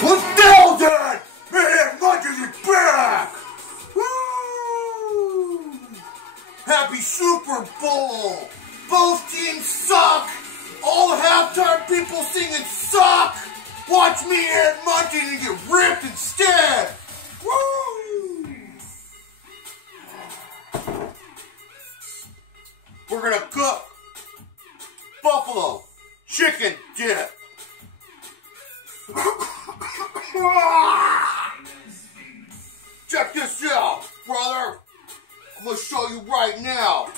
1000! Meathead Munchies is back! Woo! Happy Super Bowl! Both teams suck! All the halftime people singing suck! Watch Meathead Munchies and get ripped instead! Woo! We're gonna cook buffalo chicken dip. Check this out, brother. I'm gonna show you right now.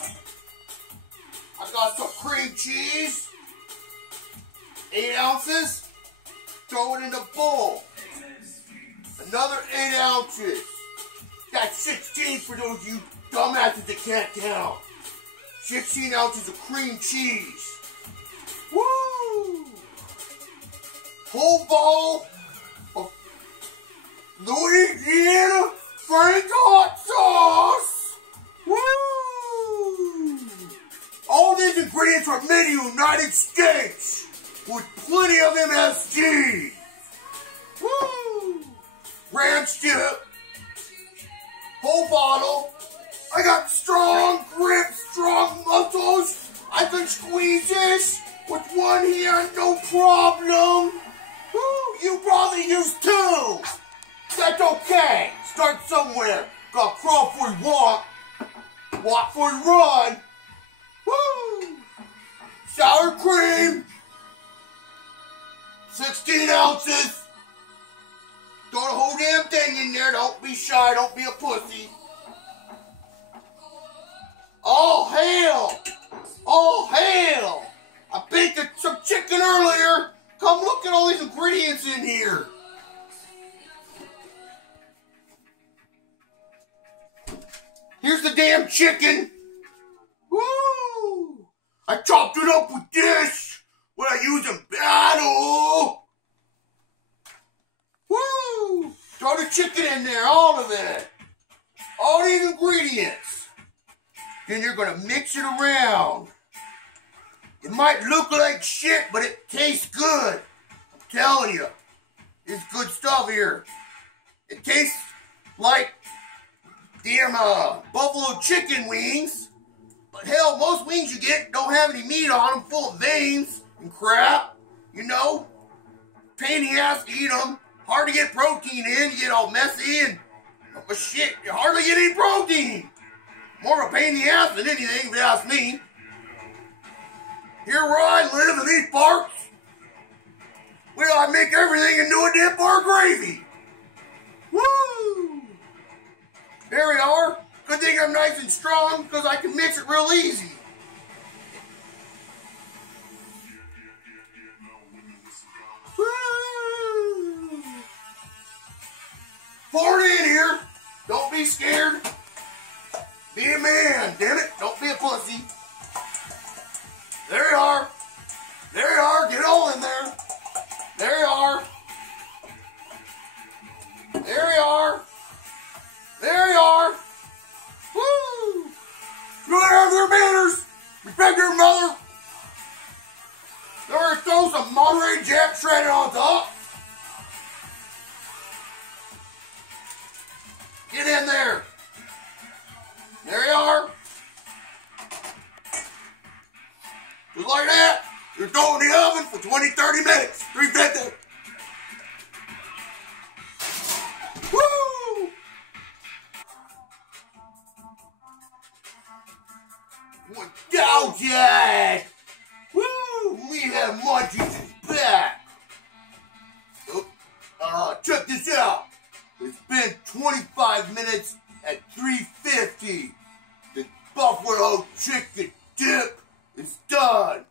I got some cream cheese, 8 ounces. Throw it in the bowl. Another 8 ounces. That's 16 for those of you dumbasses that can't count. 16 ounces of cream cheese. Woo! Whole bowl of Louisiana Frank's hot sauce. Woo! All these ingredients are made in the United States with plenty of MSG. Woo! Ranch dip. Whole bottle. I got strong grip, strong muscles. I can squeeze this with one hand, no problem. Woo, you probably use 2. That's okay. Start somewhere. Gotta crawl before you walk. Walk before you run. Woo! Sour cream. 16 ounces. Throw the whole damn thing in there. Don't be shy. Don't be a pussy. Oh, hell! Oh, hell! I baked some chicken earlier. Come look at all these ingredients in here. Here's the damn chicken. Woo! I chopped it up with this. What I use in battle. Woo! Throw the chicken in there, all of it. All these ingredients. Then you're gonna mix it around. It might look like shit, but it tastes good. I'm telling you. It's good stuff here. It tastes like damn buffalo chicken wings. But hell, most wings you get don't have any meat on them, full of veins and crap. You know? Pain in the ass to eat them. Hard to get protein in. You get all messy and but shit, you hardly get any protein. More of a pain in the ass than anything, if you ask me. Here where I live in these parts, well, I make everything into a dip or gravy. Woo! There we are. Good thing I'm nice and strong, because I can mix it real easy. Woo! Pour it in here. Don't be scared. Be a man, damn it. Don't be a pussy. There you are. There you are. Get all in there. There you are. There you are. There you are. Woo! You gotta have your manners. Respect your mother. There, throw some Monterey Jack shredded on top. Get in there. There you are. Just like that. You're throwing in the oven for 20-30 minutes. 350. Woo! $1,000. Woo! Meathead Munchies is back. Check this out. It's been 25 minutes at 350. The buffalo chicken dip is done.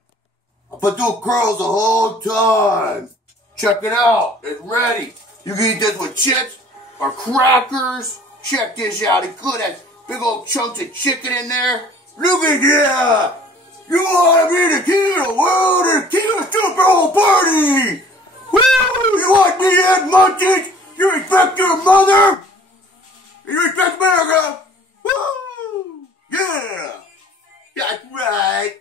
I've been doing curls the whole time. Check it out. It's ready. You can eat this with chips or crackers. Check this out. It's good. Has big old chunks of chicken in there. Look at that. You want to be the king of the world and the king of the Super Bowl party. Woo! You want Meathead Munchies? You respect your mother? You respect America? Woo! Yeah! That's right!